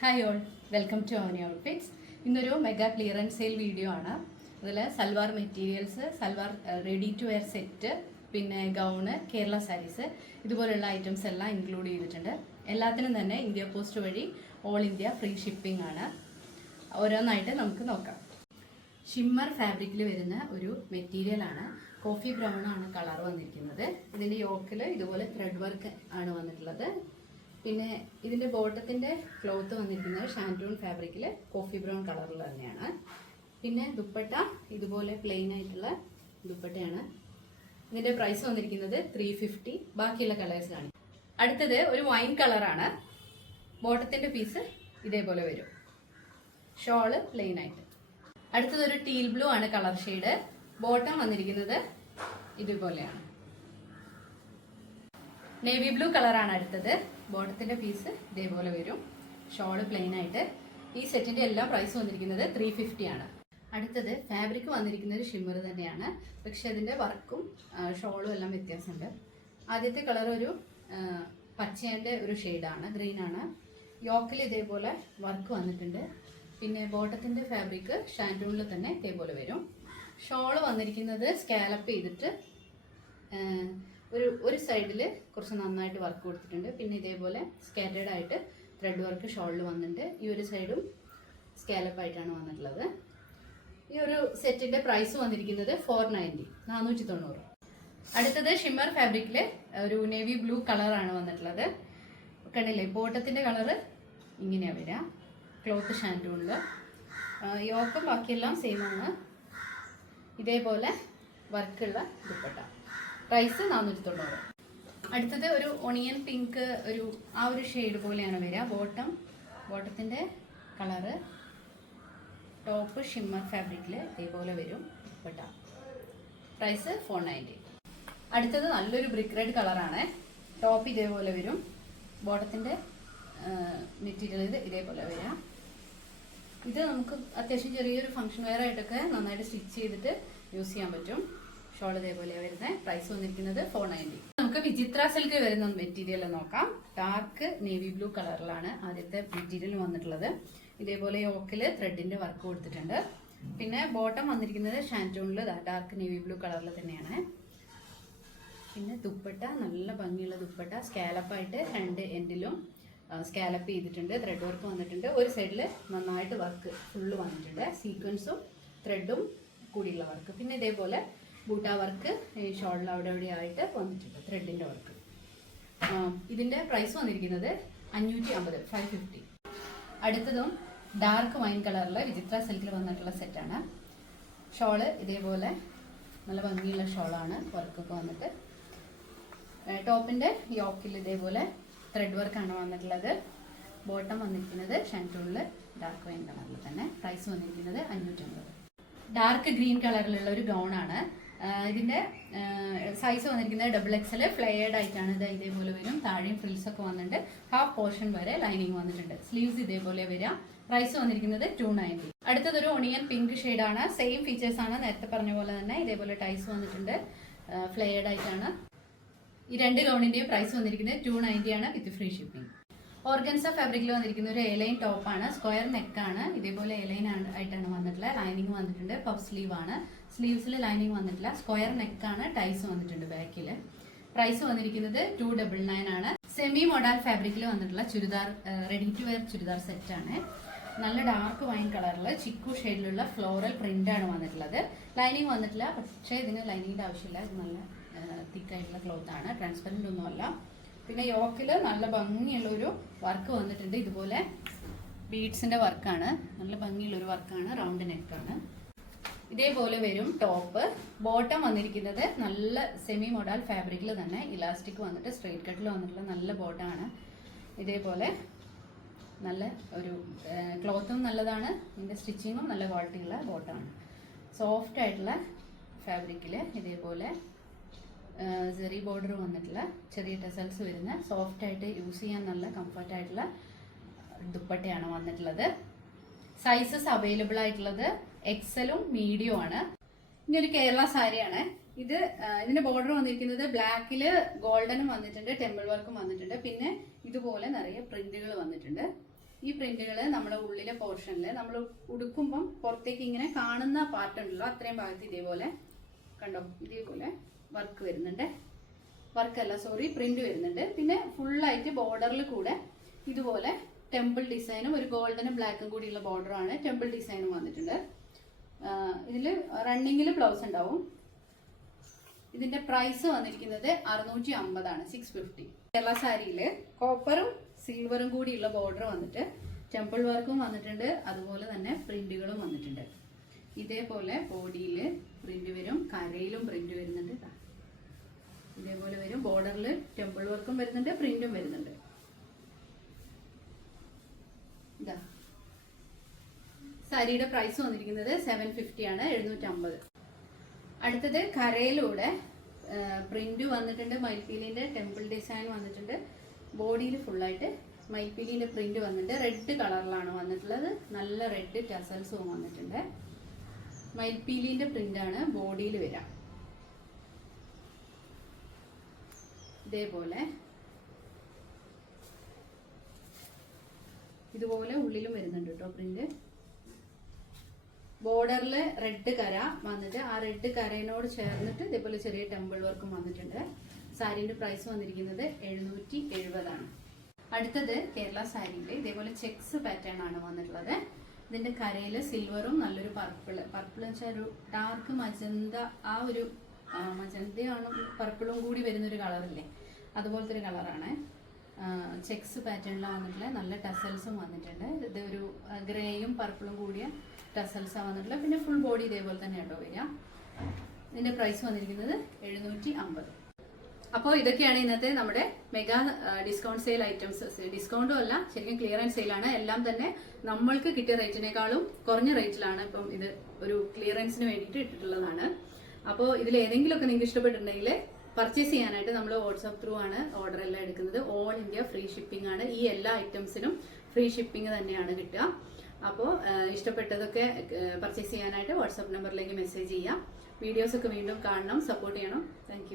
Hi all, welcome to Avani outfits. ഇന്നൊരു mega clearance sale video ആണ്. അതിൽ salwar materials, salwar ready to wear set, പിന്നെ gown, Kerala saris ഇതുപോലുള്ള items എല്ലാം ഇൻക്ലൂഡ് ചെയ്തിട്ടുണ്ട്. എല്ലാത്തിനും തന്നെ ഇന്ത്യ പോസ്റ്റ് വഴി ഓൾ ഇന്ത്യ ഫ്രീ ഷിപ്പിംഗ് ആണ്. ഓരോന്നായിട്ട് നമുക്ക് നോക്കാം. ഷിമ്മർ ഫാബ്രിക്കിൽ വരുന്ന ഒരു മെറ്റീരിയലാണ്. കോഫി ബ്രൗൺ ആണ് കളർ വന്നിരിക്കുന്നത്. ഇതിൻ്റെ യോക്കിൽ ഇതുപോലെ ത്രെഡ് വർക്ക് ആണ് വന്നിട്ടുള്ളത്. പിന്നെ ഇതിൻ്റെ ബോട്ടത്തിൻ്റെ ക്ലോത്ത് വന്നിരിക്കുന്നത് ഷാൻറ്റൂൺ ഫാബ്രിക്കിൽ കോഫി ബ്രൗൺ കളറിൽ തന്നെയാണ്. പിന്നെ ദുപ്പട്ട ഇതുപോലെ പ്ലെയിൻ ആയിട്ടുള്ള ദുപ്പട്ടയാണ്. ഇതിൻ്റെ പ്രൈസ് വന്നിരിക്കുന്നത് 350. ബാക്കിയുള്ള കളേഴ്സ് കാണിക്കും. അടുത്തത് ഒരു വൈൻ കളറാണ്. ബോട്ടത്തിൻ്റെ പീസ് ഇതേപോലെ വരും. ഷോള് പ്ലെയിൻ ആയിട്ട്. അടുത്തത് ഒരു ടീൽ ബ്ലൂ ആണ് കളർ ഷെയ്ഡ്. ബോട്ടം വന്നിരിക്കുന്നത് ഇതുപോലെയാണ്. നേവി ബ്ലൂ കളറാണ് അടുത്തത്. ബോട്ടത്തിന്റെ പീസ് ഇതേപോലെ വരും. ഷോള് പ്ലെയിൻ ആയിട്ട്. ഈ സെറ്റിന്റെ എല്ലാ പ്രൈസ് വന്നിരിക്കുന്നത് 350 ആണ്. അടുത്തത് ഫാബ്രിക് വന്നിരിക്കുന്നത് ഷിമ്മർ തന്നെയാണ്, പക്ഷെ അതിന്റെ വർക്കും ഷോളും എല്ലാം വ്യത്യാസമുണ്ട്. ആദ്യത്തെ കളർ ഒരു പച്ചേന്റെ ഒരു ഷെയ്ഡാണ്, ഗ്രീൻ ആണ്. യോക്കിൽ ഇതേപോലെ വർക്ക് വന്നിട്ടുണ്ട്. പിന്നെ ബോട്ടത്തിന്റെ ഫാബ്രിക് ഷാൻറ്റൂണിൽ തന്നെ ഇതേപോലെ വരും. ഷോള് വന്നിരിക്കുന്നത് സ്കാലപ്പ് ചെയ്തിട്ട് ഒരു സൈഡിൽ കുറച്ച് നന്നായിട്ട് വർക്ക് കൊടുത്തിട്ടുണ്ട്. പിന്നെ ഇതേപോലെ സ്കാറ്റേഡ് ആയിട്ട് ത്രെഡ് വർക്ക് ഷോളിൽ വന്നിട്ടുണ്ട്. ഈ ഒരു സൈഡും സ്കാലപ്പ് ആയിട്ടാണ് വന്നിട്ടുള്ളത്. ഈ ഒരു സെറ്റിന്റെ പ്രൈസ് വന്നിരിക്കുന്നത് 490. അടുത്തത് ഷിമ്മർ ഫാബ്രിക്കിൽ ഒരു നേവി ബ്ലൂ കളറാണ് വന്നിട്ടുള്ളത്. കണ്ടില്ലേ, ബോട്ടത്തിന്റെ കളറ് ഇങ്ങനെയാണ് വരിക. ക്ലോത്ത് ഷാൻറ്റൂണിൽ. യോക്കും ബാക്കിയെല്ലാം സെയിം ആണ്. ഇതേപോലെ വർക്കുള്ള ദുപ്പട്ട. പ്രൈസ് 490. അടുത്തത് ഒരു ഒണിയൻ പിങ്ക്, ആ ഒരു ഷെയ്ഡ് പോലെയാണ് വരിക. ബോട്ടത്തിന്റെ കളറ്. ടോപ്പ് ഷിമ്മർ ഫാബ്രിക്കിൽ ഇതേപോലെ വരും ദുപ്പട്ട. പ്രൈസ് 490. അടുത്തത് നല്ലൊരു ബ്രിക്ക് റെഡ് കളറാണ്. ടോപ്പ് ഇതേപോലെ വരും. ബോട്ടത്തിന്റെ മെറ്റീരിയൽ ഇതേപോലെ വരിക. ഇത് നമുക്ക് അത്യാവശ്യം ചെറിയൊരു ഫംഗ്ഷൻ വെയർ ആയിട്ടൊക്കെ നന്നായിട്ട് സ്റ്റിച്ച് ചെയ്തിട്ട് യൂസ് ചെയ്യാൻ പറ്റും. ഷോൾ ഇതേപോലെ വരുന്നത്. പ്രൈസ് വന്നിരിക്കുന്നത് 490. നമുക്ക് വിചിത്ര സിൽക്ക് വരുന്ന മെറ്റീരിയൽ നോക്കാം. ഡാർക്ക് നേവി ബ്ലൂ കളറിലാണ് ആദ്യത്തെ മെറ്റീരിയൽ വന്നിട്ടുള്ളത്. ഇതേപോലെ യോക്കില് ത്രെഡിന്റെ വർക്ക് കൊടുത്തിട്ടുണ്ട്. പിന്നെ ബോട്ടം വന്നിരിക്കുന്നത് ഷാൻറ്റൂണിൽ ഡാർക്ക് നേവി ബ്ലൂ കളറിൽ തന്നെയാണ്. പിന്നെ ദുപ്പട്ട നല്ല ഭംഗിയുള്ള ദുപ്പട്ട. സ്കാലപ്പായിട്ട് രണ്ട് എൻഡിലും സ്കാലപ്പ് ചെയ്തിട്ടുണ്ട്. ത്രെഡ് വർക്ക് വന്നിട്ടുണ്ട്. ഒരു സൈഡിൽ നന്നായിട്ട് വർക്ക് ഫുള്ള് വന്നിട്ടുണ്ട്. സീക്വൻസും ത്രെഡും കൂടിയുള്ള വർക്ക്. പിന്നെ ഇതേപോലെ ബൂട്ട വർക്ക് ഈ ഷോളിൽ അവിടെ ആയിട്ട് വന്നിട്ടുണ്ട്, ത്രെഡിന്റെ വർക്ക്. ഇതിന്റെ പ്രൈസ് വന്നിരിക്കുന്നത് 550, 550. അടുത്തതും ഡാർക്ക് വൈൻ കളറിൽ വിചിത്ര സിൽക്കിൽ വന്നിട്ടുള്ള സെറ്റാണ്. ഷോള് ഇതേപോലെ നല്ല ഭംഗിയുള്ള ഷോളാണ്. വർക്കൊക്കെ വന്നിട്ട് ടോപ്പിന്റെ യോക്കിൽ ഇതേപോലെ ത്രെഡ് വർക്കാണ് വന്നിട്ടുള്ളത്. ബോട്ടം വന്നിരിക്കുന്നത് ഷാൻറ്റൂണിൽ ഡാർക്ക് വൈൻ കളറിൽ തന്നെ. പ്രൈസ് വന്നിരിക്കുന്നത് 550. ഡാർക്ക് ഗ്രീൻ കളറിലുള്ള ഒരു ഗൗണാണ്. ഇതിന്റെ സൈസ് വന്നിരിക്കുന്നത് XXL. ഫ്ലെയർഡ് ആയിട്ടാണ്. ഇത് ഇതേപോലെ വരും. താഴെയും ഫ്രിൽസ് ഒക്കെ വന്നിട്ടുണ്ട്. ഹാഫ് പോർഷൻ വരെ ലൈനിങ് വന്നിട്ടുണ്ട്. സ്ലീവ്സ് ഇതേപോലെ വരാം. പ്രൈസ് വന്നിരിക്കുന്നത് 290. അടുത്തതൊരു ഒണിയൻ പിങ്ക് ഷെയ്ഡാണ്. സെയിം ഫീച്ചേഴ്സ് ആണ് നേരത്തെ പറഞ്ഞ പോലെ തന്നെ. ഇതേപോലെ ടൈസ് വന്നിട്ടുണ്ട്. ഫ്ലെയർഡ് ആയിട്ടാണ്. ഈ രണ്ട് ഗൗണിന്റെയും പ്രൈസ് വന്നിരിക്കുന്നത് 290 ആണ് വിത്ത് ഫ്രീ ഷിപ്പിംഗ്. ഓർഗൻസ ഫാബ്രിക്കിൽ വന്നിരിക്കുന്ന ഒരു എലൈൻ ടോപ്പാണ്. സ്ക്വയർ നെക്കാണ്. ഇതേപോലെ എലൈൻ ആയിട്ടാണ് വന്നിട്ടുള്ളത്. ലൈനിങ് വന്നിട്ടുണ്ട്. പഫ് സ്ലീവ് ആണ്. സ്ലീവ്സിൽ ലൈനിങ് വന്നിട്ടില്ല. സ്ക്വയർ നെക്കാണ്. ടൈസ് വന്നിട്ടുണ്ട് ബാക്കിൽ. പ്രൈസ് വന്നിരിക്കുന്നത് 299 ആണ്. സെമി മോഡൽ ഫാബ്രിക്കിൽ വന്നിട്ടുള്ള churidar, ready to wear churidar set ആണ്. നല്ല ഡാർക്ക് വൈൻ കളറിൽ ചിക്കു ഷെയ്ഡിലുള്ള ഫ്ലോറൽ പ്രിന്റ് ആണ് വന്നിട്ടുള്ളത്. ലൈനിങ് വന്നിട്ടില്ല, പക്ഷേ ഇതിന് ലൈനിങ്ങിന്റെ ആവശ്യമില്ല. ഇത് നല്ല തിക്കായിട്ടുള്ള ക്ലോത്ത് ആണ്. ട്രാൻസ്പെറന്റ് ഒന്നുമല്ല. പിന്നെ യോക്കിൽ നല്ല ഭംഗിയുള്ള ഒരു വർക്ക് വന്നിട്ടുണ്ട്. ഇതുപോലെ ബീഡ്സിന്റെ വർക്കാണ്. നല്ല ഭംഗിയുള്ള ഒരു വർക്കാണ്. റൗണ്ട് നെക്കാണ്. ഇതേപോലെ വരും ടോപ്പ്. ബോട്ടം വന്നിരിക്കുന്നത് നല്ല സെമി മോഡൽ ഫാബ്രിക്കിൽ തന്നെ. ഇലാസ്റ്റിക് വന്നിട്ട് സ്ട്രെയിറ്റ് കട്ടിൽ വന്നിട്ടുള്ള നല്ല ബോട്ടമാണ്. ഇതേപോലെ നല്ല ഒരു ക്ലോത്തും നല്ലതാണ്. ഇതിന്റെ സ്റ്റിച്ചിങ്ങും നല്ല ക്വാളിറ്റിയുള്ള ബോട്ടമാണ്. സോഫ്റ്റ് ആയിട്ടുള്ള ഫാബ്രിക്കിൽ ഇതേപോലെ സെറി ബോർഡർ വന്നിട്ടുള്ള ചെറിയ ടെസൽസ് വരുന്ന സോഫ്റ്റ് ആയിട്ട് യൂസ് ചെയ്യാൻ നല്ല കംഫർട്ട് ആയിട്ടുള്ള ദുപ്പട്ടയാണ് വന്നിട്ടുള്ളത്. സൈസസ് അവൈലബിൾ ആയിട്ടുള്ളത് XLും മീഡിയവും ആണ്. ഇനി ഒരു കേരള സാരിയാണ്. ഇതിന്റെ ബോർഡർ വന്നിരിക്കുന്നത് ബ്ലാക്കില് ഗോൾഡനും വന്നിട്ടുണ്ട്, ടെമ്പിൾ വർക്കും വന്നിട്ടുണ്ട്. പിന്നെ ഇതുപോലെ നിറയെ പ്രിന്റുകൾ വന്നിട്ടുണ്ട്. ഈ പ്രിന്റുകൾ നമ്മുടെ ഉള്ളിലെ പോർഷനിൽ നമ്മൾ ഉടുക്കുമ്പം പുറത്തേക്ക് ഇങ്ങനെ കാണുന്ന പാർട്ട് ഉണ്ടല്ലോ, അത്രയും ഭാഗത്ത് ഇതേപോലെ കണ്ടോ, ഇതേപോലെ വർക്ക് വരുന്നുണ്ട്. പ്രിന്റ് വരുന്നുണ്ട്. പിന്നെ ഫുള്ളായിട്ട് ബോർഡറിൽ കൂടെ ഇതുപോലെ ടെമ്പിൾ ഡിസൈനും ഒരു ഗോൾഡനും ബ്ലാക്കും കൂടിയുള്ള ബോർഡറാണ്. ടെമ്പിൾ ഡിസൈനും വന്നിട്ടുണ്ട്. ഇതിൽ റണ്ണിങ്ങിൽ ബ്ലൗസ് ഉണ്ടാവും. ഇതിന്റെ പ്രൈസ് വന്നിരിക്കുന്നത് 650 ആണ്, 650. കേരള സാരിയിൽ കോപ്പറും സിൽവറും കൂടിയുള്ള ബോർഡർ വന്നിട്ട് ടെമ്പിൾ വർക്കും വന്നിട്ടുണ്ട്. അതുപോലെ തന്നെ പ്രിന്റുകളും വന്നിട്ടുണ്ട്. ഇതേപോലെ ബോഡിയിൽ പ്രിന്റ് വരും, കരയിലും പ്രിന്റ് വരുന്നുണ്ട്. ഇതേപോലെ വരും. ബോർഡറിൽ ടെമ്പിൾ വർക്കും വരുന്നുണ്ട്, പ്രിന്റും വരുന്നുണ്ട്. ഇതാ സാരിയുടെ പ്രൈസ് വന്നിരിക്കുന്നത് 750 ആണ്, 750. അടുത്തത് കരയിലൂടെ പ്രിന്റ് വന്നിട്ടുണ്ട്. മയിൽപ്പീലിന്റെ ടെമ്പിൾ ഡിസൈൻ വന്നിട്ടുണ്ട്. ബോഡിയിൽ ഫുള്ളായിട്ട് മയിൽപ്പീലിന്റെ പ്രിന്റ് വന്നിട്ടുണ്ട്. റെഡ് കളറിലാണ് വന്നിട്ടുള്ളത്. നല്ല റെഡ് ടസൽസും വന്നിട്ടുണ്ട്. മയിൽപ്പീലിന്റെ പ്രിന്റ് ആണ് ബോഡിയിൽ വരാം. ഇതേപോലെ ഇതുപോലെ ഉള്ളിലും വരുന്നുണ്ട് കേട്ടോ പ്രിന്റ്. ബോർഡറിൽ റെഡ് കര വന്നിട്ട് ആ റെഡ് കരയിനോട് ചേർന്നിട്ട് ഇതേപോലെ ചെറിയ ടെമ്പിൾ വർക്കും വന്നിട്ടുണ്ട്. സാരിയുടെ പ്രൈസ് വന്നിരിക്കുന്നത് 770 ആണ്. അടുത്തത് കേരള സാരിയിൽ ഇതേപോലെ ചെക്സ് പാറ്റേൺ ആണ് വന്നിട്ടുള്ളത്. ഇതിന്റെ കരയിൽ സിൽവറും നല്ലൊരു പർപ്പിൾ എന്ന് വെച്ചാൽ ഒരു ഡാർക്ക് മജന്ത, ആ ഒരു മജന്തയാണ് പർപ്പിളും കൂടി വരുന്നൊരു കളറില്ലേ, അതുപോലത്തെ ഒരു കളറാണ്. ചെക്സ് പാറ്റേണിലാണ് വന്നിട്ടുള്ളത്. നല്ല ടസൽസും വന്നിട്ടുണ്ട്. ഇത് ഒരു ഗ്രേയും പർപ്പിളും കൂടിയ ടസൽസാണ് വന്നിട്ടുള്ളത്. പിന്നെ ഫുൾ ബോഡി ഇതേപോലെ തന്നെ കേട്ടോ വരിക. ഇതിന്റെ പ്രൈസ് വന്നിരിക്കുന്നത് 750. അപ്പോൾ ഇതൊക്കെയാണ് ഇന്നത്തെ നമ്മുടെ മെഗാ ഡിസ്കൗണ്ട് സെയിൽ ഐറ്റംസ്. ഡിസ്കൗണ്ടും അല്ല, ശരിക്കും ക്ലിയറൻസ് സെയിലാണ്. എല്ലാം തന്നെ നമ്മൾക്ക് കിട്ടിയ റേറ്റിനേക്കാളും കുറഞ്ഞ റേറ്റിലാണ് ഇപ്പം ഇത് ഒരു ക്ലിയറൻസിന് വേണ്ടിയിട്ട് ഇട്ടിട്ടുള്ളതാണ്. അപ്പോൾ ഇതിൽ ഏതെങ്കിലുമൊക്കെ നിങ്ങൾക്ക് ഇഷ്ടപ്പെട്ടിട്ടുണ്ടെങ്കിൽ പർച്ചേസ് ചെയ്യാനായിട്ട് നമ്മൾ വാട്സാപ്പ് ത്രൂ ആണ് ഓർഡർ എല്ലാം എടുക്കുന്നത്. ഓൾ ഇന്ത്യ ഫ്രീ ഷിപ്പിംഗ് ആണ്. ഈ എല്ലാ ഐറ്റംസിനും ഫ്രീ ഷിപ്പിംഗ് തന്നെയാണ് കിട്ടുക. അപ്പോൾ ഇഷ്ടപ്പെട്ടതൊക്കെ പർച്ചേസ് ചെയ്യാനായിട്ട് വാട്സാപ്പ് നമ്പറിലേക്ക് മെസ്സേജ് ചെയ്യാം. വീഡിയോസൊക്കെ വീണ്ടും കാണണം, സപ്പോർട്ട് ചെയ്യണം. താങ്ക്